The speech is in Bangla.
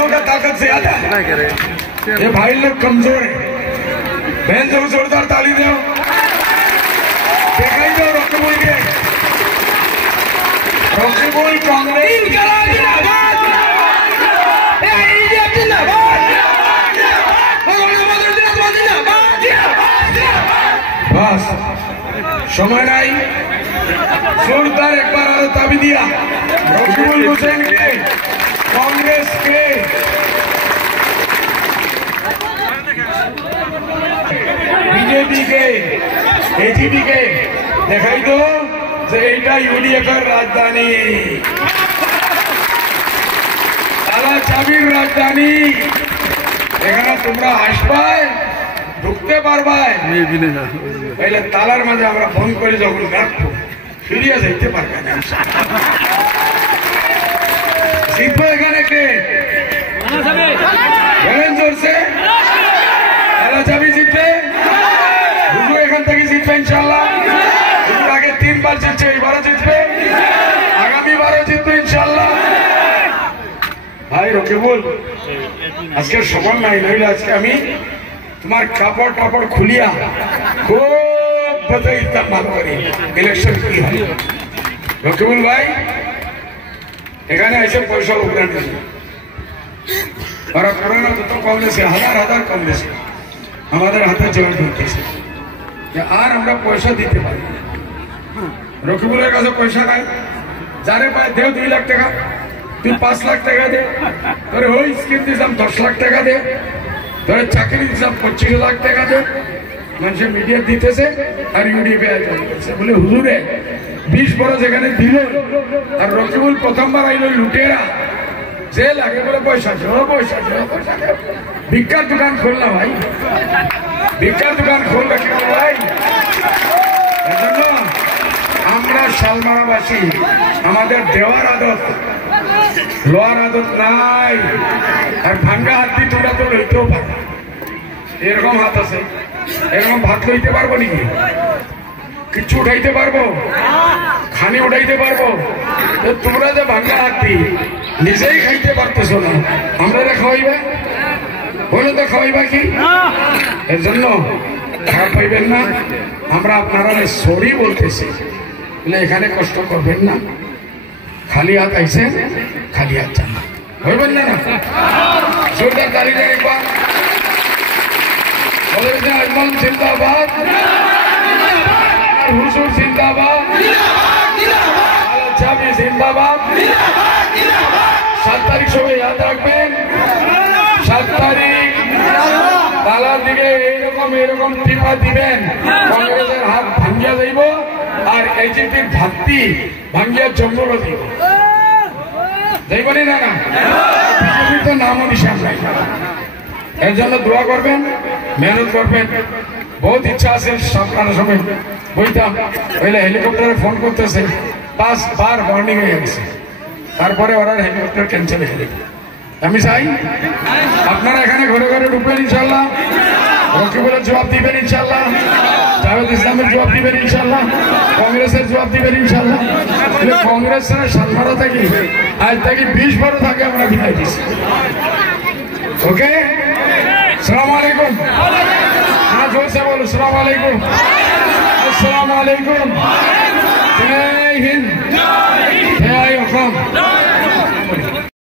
बहनों का ताकत से ज्यादा ये भाई लोग कमजोर है। बहन जो जोरदार ताली दो, देखा ही दो रॉकेबुल के रॉकेबुल कांग्रेस बस समय नहीं, जोरदार एक बार और ताबी दिया रॉकेबुल हुसैन के कांग्रेस के बीजेपी के एजीपी के देखाई दो যে এইটা ইউডিএফের রাজধানী, তালা চাবির রাজধানী। এখানে তোমরা আসবাই, ঢুকতে পারবাই, তাইলে তালার মাঝে আমরা ফোন করে যখন রাখবো ফিরিয়ে যাইতে পারবে না। জিতবো এখানে কে বলেন জোরসে? তালা চাবি জিতবে, হুজুর এখান থেকে জিতবে ইনশাল্লাহ। হুজুর আগে 3 বার জিতছে, এবারও জিতবে, আগামী বারও জিতবে ইনশাল্লাহ। ভাই রকিবুল আজকে সময় নাই, নইলে আজকে আমি তোমার কাপড় টাপড় খুলিয়া খুব দিতাম ভালো করি ইলেকশন কি হয়। রকিবুল ভাই এখানে এসে পয়সা উঠান ওরা করোনা যত কংগ্রেসে হাজার হাজার কংগ্রেসে আমাদের হাতে জয়েন্ট হইতেছে, আর আমরা পয়সা দিতে পারি। রকিবুলের কাছে পয়সা নাই, যারে পায় দেও 2 লাখ টাকা, তুই 5 লাখ টাকা দে, তোর ওই স্কিম দিলাম 10 লাখ টাকা দে, তোর চাকরি দিলাম 25 লাখ টাকা দে। মানুষের মিডিয়া দিতেছে আর ইউডিএফে বলে হুজুরে 20 বড় যেখানে দিল, আর রকিবুল প্রথমবার আইল লুটেরা যে লাগে বলে পয়সা পয়সা ভিক্ষার দোকান খুললাম ভাই, ভিক্ষার দোকান খুললে কি ভাই? এজন্য আমরা শালমারাবাসী আমাদের দেওয়ার আদত, লোয়ার আদত নাই। আর ভাঙ্গা হাত দিয়ে তোমরা তো লইতেও পারো, এরকম হাত আছে, এরকম ভাত লইতে পারবো নাকি? কিছু উঠাইতে পারবো, খানি উঠাইতে পারবো? তোমরা যে ভাঙ্গা হাত দিয়ে নিজেই খাইতে পারতেছো না, আমরা খাওয়াইবা বলে তো খাওয়াইবা কি? এর জন্য খারাপ পাইবেন না, আমরা আপনারা সরি বলতেছি, এখানে কষ্ট করবেন না। খালি হাত আইসে খালি হাত যান, হইবেন না? জোরদার তালি দেন একবার, আজমল জিন্দাবাদ, হুজুর জিন্দাবাদ, চাবি জিন্দাবাদ। 7 তারিখ সবাই ইয়াদ রাখবেন, 7 তারিখ তালার দিকে এরকম টিপা দিবেন, কংগ্রেসের হাত ভাঙ্গিয়া যাইব আর এজিপির ভাতি ভাঙ্গিয়া জঙ্গল দিব, যাইবনি না? বিজেপির তো নামও নিশান নাই। এর জন্য দোয়া করবেন, মেহনত করবেন। বহুত ইচ্ছা আছে সামনে সময় বইতাম, পহলে হেলিকপ্টারে ফোন করতেছে, 5 বার ওয়ার্নিং হয়ে গেছে, তারপরে ওরা হেলিকপ্টার ক্যান্সেল হয়ে গেল। আমি চাই আপনারা এখানে ঘরে ঘরে ঢুকবেন ইনশাল্লাহ, রকিবুলের জবাব দিবেন ইনশাল্লাহ, জাভেদ ইসলামের জবাব দিবেন ইনশাল্লাহ, কংগ্রেসের জবাব দিবেন ইনশাল্লাহ। কংগ্রেসের সালমারা থাকি আজ থেকে 20 বড় থাকে আমরা বিদায় দিচ্ছি। ওকে, সালাম আলাইকুম। হ্যাঁ জোরসে বলো সালাম আলাইকুম। আসসালামু আলাইকুম। জয় হিন্দ।